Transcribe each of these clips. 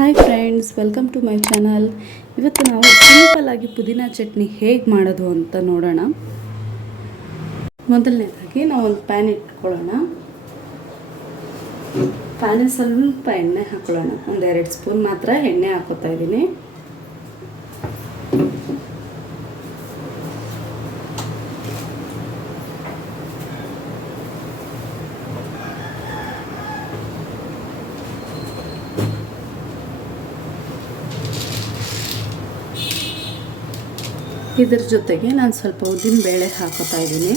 Hi friends, welcome to my channel. ಇವತ್ತು ನಾವು ಸಿಂಪಲ್ಲಾಗಿ ಪುದೀನ ಚಟ್ನಿ ಹೇಗೆ ಮಾಡೋದು ಅಂತ ನೋಡೋಣ. ಮೊದಲನೇದಾಗಿ ನಾವು ಒಂದು ಪ್ಯಾನ್ ಇಟ್ಕೊಳ್ಳೋಣ. ಪ್ಯಾನಿಗೆ ಸ್ವಲ್ಪ ಎಣ್ಣೆ ಹಾಕೊಳ್ಳೋಣ. ಒಂದು 2 ಸ್ಪೂನ್ ಮಾತ್ರ ಎಣ್ಣೆ ಹಾಕೋತಾ ಇದ್ದೀನಿ. ಇದ್ರ ಜೊತೆಗೆ ನಾನು ಸ್ವಲ್ಪ ಉದ್ದಿನ ಬೇಳೆ ಹಾಕೋತಾ ಇದ್ದೀನಿ.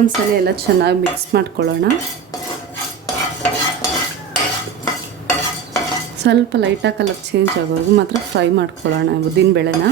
ಒಂದ್ಸಲ ಎಲ್ಲ ಚೆನ್ನಾಗಿ ಮಿಕ್ಸ್ ಮಾಡ್ಕೊಳ್ಳೋಣ. ಸ್ವಲ್ಪ ಲೈಟಾಗಿ ಕಲರ್ ಚೇಂಜ್ ಆಗೋದು ಮಾತ್ರ ಫ್ರೈ ಮಾಡ್ಕೊಳ್ಳೋಣ ಉದ್ದಿನ ಬೇಳೆನ.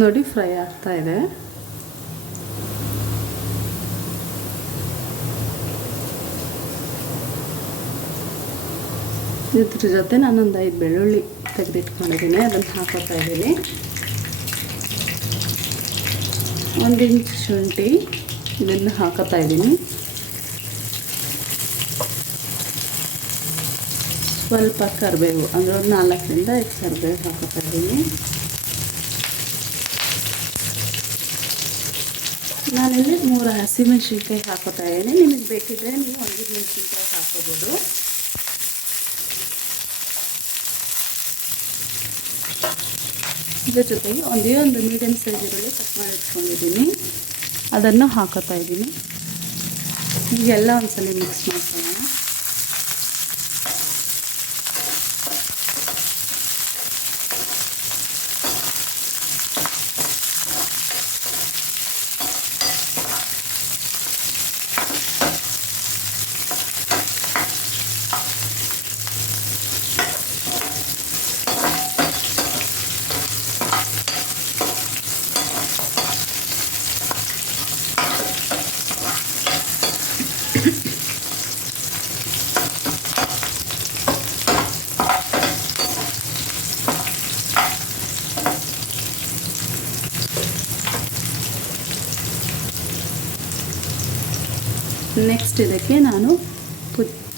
ನೋಡಿ, ಫ್ರೈ ಆಗ್ತಾ ಇದೆ. ಇದ್ರ ಜೊತೆ ನಾನೊಂದು 5 ಬೆಳ್ಳುಳ್ಳಿ ತೆಗೆದಿಟ್ಕೊಂಡಿದ್ದೀನಿ, ಅದನ್ನು ಹಾಕೋತಾ ಇದ್ದೀನಿ. 1 ಇಂಚ್ ಶುಂಠಿ ಇದನ್ನು ಹಾಕೋತಾ ಇದ್ದೀನಿ. ಸ್ವಲ್ಪ ಕರಿಬೇವು, ಅಂದರೆ ಒಂದು 4 ರಿಂದ 5 ಕರಿಬೇವು ಹಾಕೋತಾ ಇದ್ದೀನಿ. ನಾನಿಲ್ಲಿ 3 ಹಸಿಮೆಣಸಿನ್ಕಾಯಿ ಹಾಕೋತಾ ಇದ್ದೀನಿ. ನಿಮಗೆ ಬೇಕಿದ್ದರೆ ನೀವು ಒಣಗಿದ ಹಾಕೋಬೋದು. ಇದ್ರ ಜೊತೆಗೆ ಒಂದು ಮೀಡಿಯಮ್ ಸೈಜ್ ಈರುಳ್ಳಿ ಕಟ್ ಮಾಡಿ ಇಟ್ಕೊಂಡಿದ್ದೀನಿ, ಅದನ್ನು ಹಾಕೋತಾ ಇದ್ದೀನಿ. ಈಗೆಲ್ಲ ಒಂದ್ಸಲ ಮಿಕ್ಸ್ ಮಾಡ್ಕೊಳ್ಳೋಣ. ನೆಕ್ಸ್ಟ್ ಇದಕ್ಕೆ ನಾನು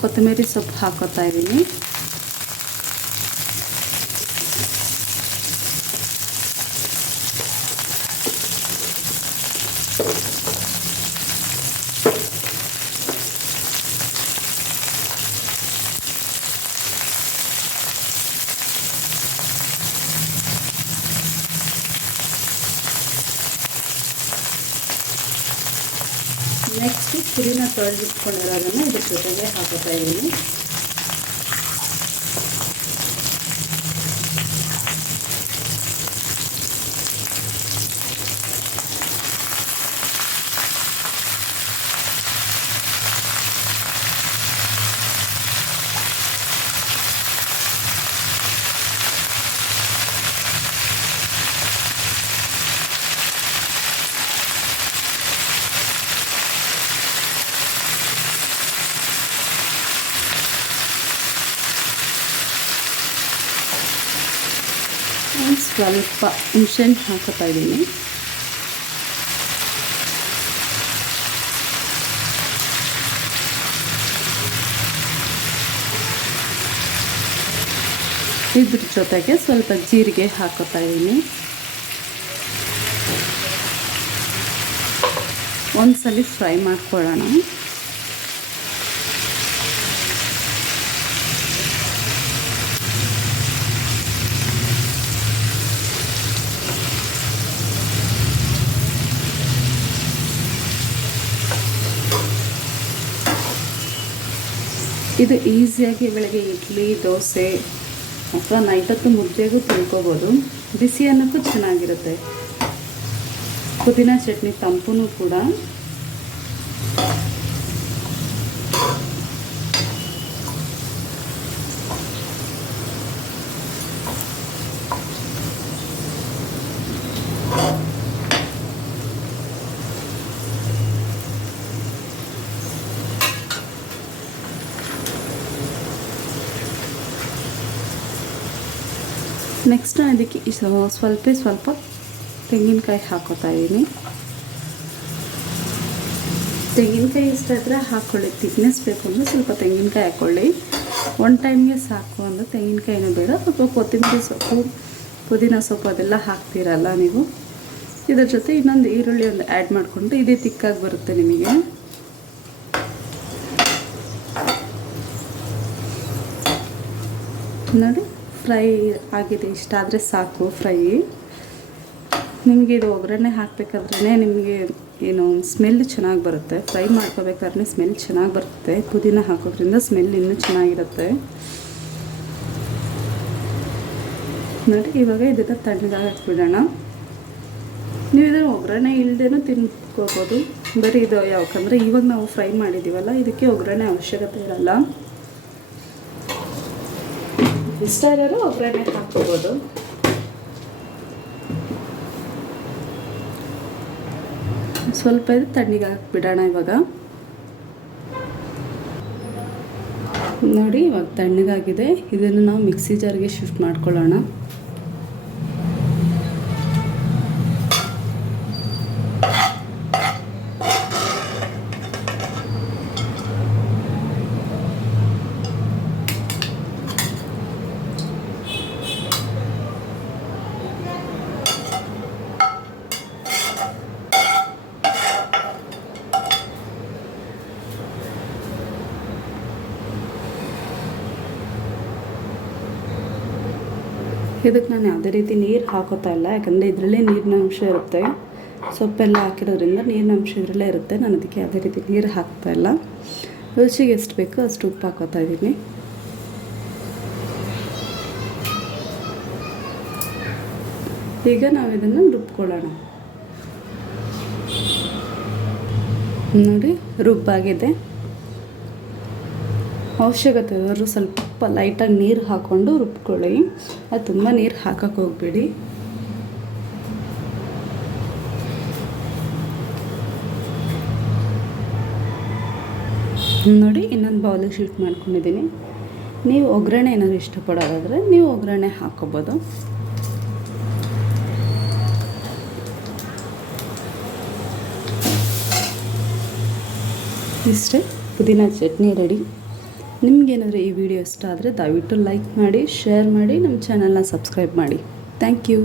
ಕೊತ್ತಂಬರಿ ಸೊಪ್ಪು ಹಾಕೋತಾ ಇದ್ದೀನಿ. ನೆಕ್ಸ್ಟ್ ಪುದೀನ ತೊಳೆದಿಟ್ಕೊಂಡಿರೋದನ್ನು ಇದ್ರ ಜೊತೆಗೆ ಹಾಕೋತಾ ಇದ್ದೀನಿ. ಸ್ವಲ್ಪ ಹುಣಸೆಹಣ್ಣು ಹಾಕೋತಾ ಇದ್ದೀನಿ. ಇದ್ರ ಜೊತೆಗೆ ಸ್ವಲ್ಪ ಜೀರಿಗೆ ಹಾಕೋತಾ ಇದ್ದೀನಿ. ಒಂದ್ಸಲಿ ಫ್ರೈ ಮಾಡ್ಕೊಳ್ಳೋಣ. ಇದು ಈಸಿಯಾಗಿ ಬೆಳಗ್ಗೆ ಇಡ್ಲಿ, ದೋಸೆ ಅಥವಾ ನೈಟ್ ಹೊತ್ತು ಮುದ್ದೆಗೂ ತಿಳ್ಕೊಬೋದು. ಬಿಸಿ ಅನ್ನಕ್ಕೂ ಚೆನ್ನಾಗಿರುತ್ತೆ. ಪುದೀನ ಚಟ್ನಿ ತಂಪೂ ಕೂಡ. ನೆಕ್ಸ್ಟ್ ಅದಕ್ಕೆ ಸ್ವಲ್ಪ ತೆಂಗಿನಕಾಯಿ ಹಾಕೋತಾ ಇದ್ದೀನಿ. ತೆಂಗಿನಕಾಯಿ ಇಷ್ಟ ಆದರೆ ಹಾಕ್ಕೊಳ್ಳಿ, ತಿಕ್ನೆಸ್ ಬೇಕು ಅಂದರೆ ಸ್ವಲ್ಪ ತೆಂಗಿನಕಾಯಿ ಹಾಕ್ಕೊಳ್ಳಿ. ಒನ್ ಟೈಮ್ಗೆ ಸಾಕು ಅಂದರೆ ತೆಂಗಿನಕಾಯಿನೂ ಬೇಡ, ಸ್ವಲ್ಪ ಕೊತ್ತಂಬರಿ ಸೊಪ್ಪು, ಪುದೀನ ಸೊಪ್ಪು ಅದೆಲ್ಲ ಹಾಕ್ತೀರಲ್ಲ ನೀವು. ಇದರ ಜೊತೆ ಇನ್ನೊಂದು ಈರುಳ್ಳಿ ಒಂದು ಆ್ಯಡ್ ಮಾಡಿಕೊಂಡ್ರೆ ಇದೇ ತಿಕ್ಕಾಗಿ ಬರುತ್ತೆ ನಿಮಗೆ. ನೋಡಿ ಫ್ರೈ ಆಗಿದೆ, ಇಷ್ಟ ಆದರೆ ಸಾಕು ಫ್ರೈ. ನಿಮಗೆ ಇದು ಒಗ್ಗರಣೆ ಹಾಕಬೇಕಾದ್ರೇ ನಿಮಗೆ ಏನು ಸ್ಮೆಲ್ ಚೆನ್ನಾಗಿ ಬರುತ್ತೆ. ಫ್ರೈ ಮಾಡ್ಕೋಬೇಕಾದ್ರೆ ಸ್ಮೆಲ್ ಚೆನ್ನಾಗಿ ಬರುತ್ತೆ. ಪುದೀನ ಹಾಕೋದ್ರಿಂದ ಸ್ಮೆಲ್ ಇನ್ನೂ ಚೆನ್ನಾಗಿರುತ್ತೆ. ನೋಡಿ ಇವಾಗ ಇದನ್ನು ತಣ್ಣಗೆ ಬಿಡೋಣ. ನೀವು ಇದನ್ನು ಒಗ್ಗರಣೆ ಇಲ್ಲದೇನೂ ತಿನ್ಕೋಬೋದು. ಬರೀ ಇದು ಯಾಕಂದರೆ ಇವಾಗ ನಾವು ಫ್ರೈ ಮಾಡಿದ್ದೀವಲ್ಲ, ಇದಕ್ಕೆ ಒಗ್ಗರಣೆ ಅವಶ್ಯಕತೆ ಇರಲ್ಲ. ಇಷ್ಟ ಇರೋರು ಒಗ್ಗರಣೆ ಹಾಕ್ಕೋಬೋದು. ಸ್ವಲ್ಪ ಇದು ತಣ್ಣಗೆ ಹಾಕಿಬಿಡೋಣ ಇವಾಗ. ನೋಡಿ ಇವಾಗ ತಣ್ಣಗಾಗಿದೆ. ಇದನ್ನು ನಾವು ಮಿಕ್ಸಿ ಜಾರ್ಗೆ ಶಿಫ್ಟ್ ಮಾಡ್ಕೊಳ್ಳೋಣ. ಇದಕ್ಕೆ ನಾನು ಯಾವುದೇ ರೀತಿ ನೀರು ಹಾಕೋತಾ ಇಲ್ಲ, ಯಾಕಂದರೆ ಇದರಲ್ಲೇ ನೀರಿನ ಅಂಶ ಇರುತ್ತೆ. ಸೊಪ್ಪೆಲ್ಲ ಹಾಕಿರೋದ್ರಿಂದ ನೀರಿನ ಅಂಶ ಇದರಲ್ಲೇ ಇರುತ್ತೆ. ನಾನು ಅದಕ್ಕೆ ಯಾವುದೇ ರೀತಿ ನೀರು ಹಾಕ್ತಾ ಇಲ್ಲ. ರುಚಿಗೆ ಎಷ್ಟು ಬೇಕೋ ಅಷ್ಟು ಉಪ್ಪು ಹಾಕೋತಾ ಇದ್ದೀನಿ. ಈಗ ನಾವು ಇದನ್ನು ರುಬ್ಕೊಳ್ಳೋಣ. ನೋಡಿ ರುಬ್ಬಾಗಿದೆ. ಅವಶ್ಯಕತೆ ಇರೋರು ಸ್ವಲ್ಪ ಲೈಟಾಗಿ ನೀರು ಹಾಕ್ಕೊಂಡು ರುಬ್ಕೊಳ್ಳಿ. ಅದು ತುಂಬ ನೀರು ಹಾಕಕ್ಕೆ ಹೋಗಬೇಡಿ. ನೋಡಿ ಇನ್ನೊಂದು ಬೌಲಿಗೆ ಶಿಫ್ಟ್ ಮಾಡ್ಕೊಂಡಿದ್ದೀನಿ. ನೀವು ಒಗ್ಗರಣೆ ಏನಾದರೂ ಇಷ್ಟಪಡೋದಾದರೆ ನೀವು ಒಗ್ಗರಣೆ ಹಾಕ್ಕೋಬೋದು. ಇಷ್ಟೇ, ಪುದೀನ ಚಟ್ನಿ ರೆಡಿ. ನಿಮಗೇನಾದರೂ ಈ ವಿಡಿಯೋ ಇಷ್ಟ ಆದರೆ ದಯವಿಟ್ಟು ಲೈಕ್ ಮಾಡಿ, ಶೇರ್ ಮಾಡಿ, ನಮ್ಮ ಚಾನಲ್ನ ಸಬ್ಸ್ಕ್ರೈಬ್ ಮಾಡಿ. Thank you.